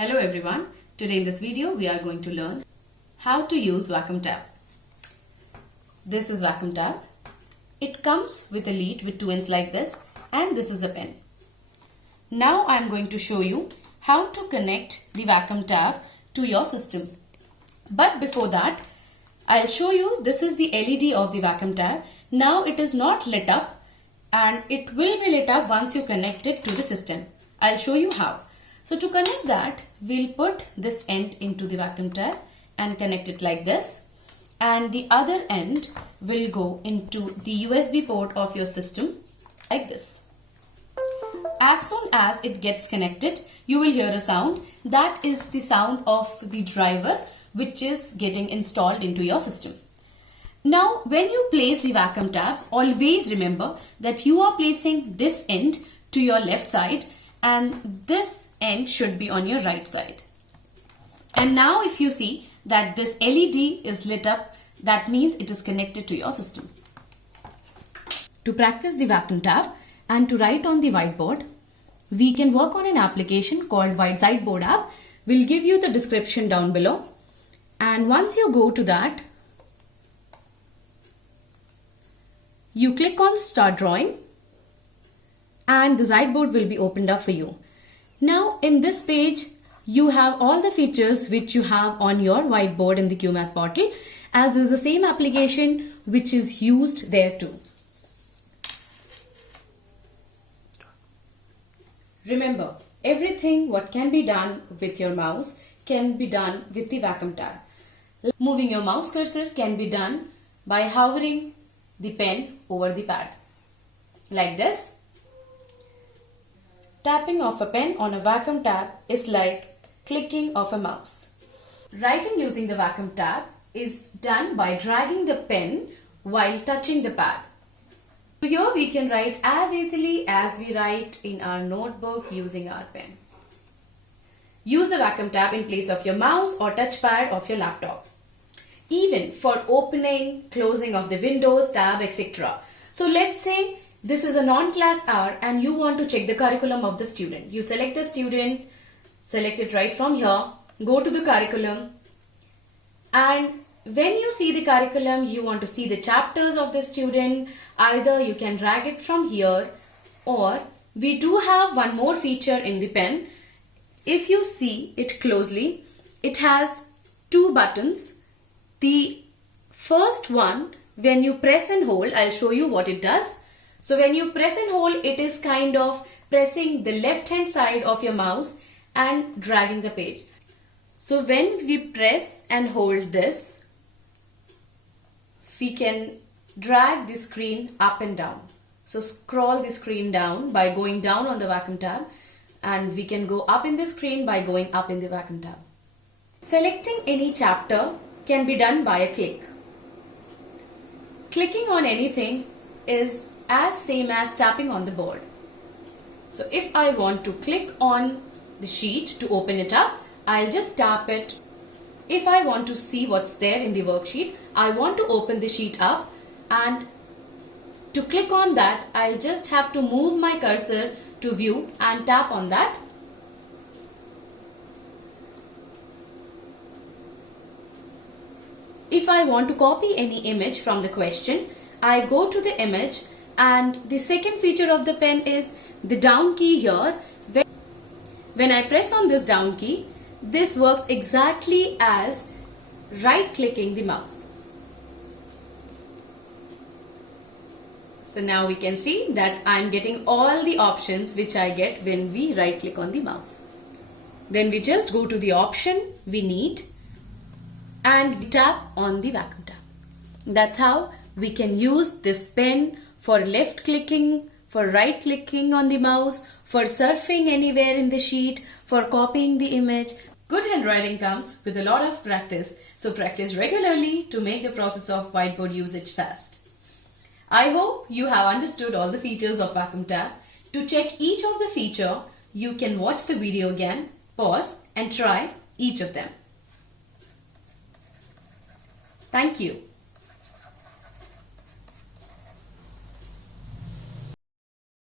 Hello everyone, today in this video we are going to learn how to use vacuum tab. This is vacuum tab. It comes with a lead with two ends like this, and this is a pen. Now I am going to show you how to connect the vacuum tab to your system. But before that, I'll show you this is the LED of the vacuum tab. Now it is not lit up and it will be lit up once you connect it to the system. I'll show you how. So to connect that, we'll put this end into the vacuum tab and connect it like this, and the other end will go into the USB port of your system like this. As soon as it gets connected, you will hear a sound. That is the sound of the driver which is getting installed into your system. Now when you place the vacuum tab, always remember that you are placing this end to your left side and this end should be on your right side. And now if you see that this LED is lit up, that means it is connected to your system. To practice the vacuum tab and to write on the whiteboard, we can work on an application called Whiteboard app. We'll give you the description down below. And once you go to that, you click on Start Drawing and the whiteboard will be opened up for you. Now in this page, you have all the features which you have on your whiteboard in the QMath portal, as this is the same application which is used there too. Remember, everything what can be done with your mouse can be done with the vacuum tab. Moving your mouse cursor can be done by hovering the pen over the pad like this. Tapping of a pen on a vacuum tab is like clicking of a mouse. Writing using the vacuum tab is done by dragging the pen while touching the pad. So here we can write as easily as we write in our notebook using our pen. Use the vacuum tab in place of your mouse or touchpad of your laptop. Even for opening, closing of the windows, tab, etc. So let's say this is a non-class hour and you want to check the curriculum of the student. You select the student, select it right from here, go to the curriculum, and when you see the curriculum, you want to see the chapters of the student. Either you can drag it from here, or we do have one more feature in the pen. If you see it closely, it has two buttons. The first one, when you press and hold, I'll show you what it does. So when you press and hold, it is kind of pressing the left hand side of your mouse and dragging the page. So when we press and hold this, we can drag the screen up and down. So scroll the screen down by going down on the vacuum tab, and we can go up in the screen by going up in the vacuum tab. Selecting any chapter can be done by a click. Clicking on anything is as same as tapping on the board. So if I want to click on the sheet to open it up, I'll just tap it. If I want to see what's there in the worksheet, I want to open the sheet up, and to click on that, I'll just have to move my cursor to view and tap on that. If I want to copy any image from the question, I go to the image, and the second feature of the pen is the down key here. When I press on this down key, this works exactly as right clicking the mouse. So now we can see that I'm getting all the options which I get when we right click on the mouse. Then we just go to the option we need and we tap on the vacuum tab. That's how we can use this pen for left clicking, for right clicking on the mouse, for surfing anywhere in the sheet, for copying the image. Good handwriting comes with a lot of practice, so practice regularly to make the process of whiteboard usage fast. I hope you have understood all the features of vacuum tab. To check each of the feature, you can watch the video again, pause and try each of them. Thank you.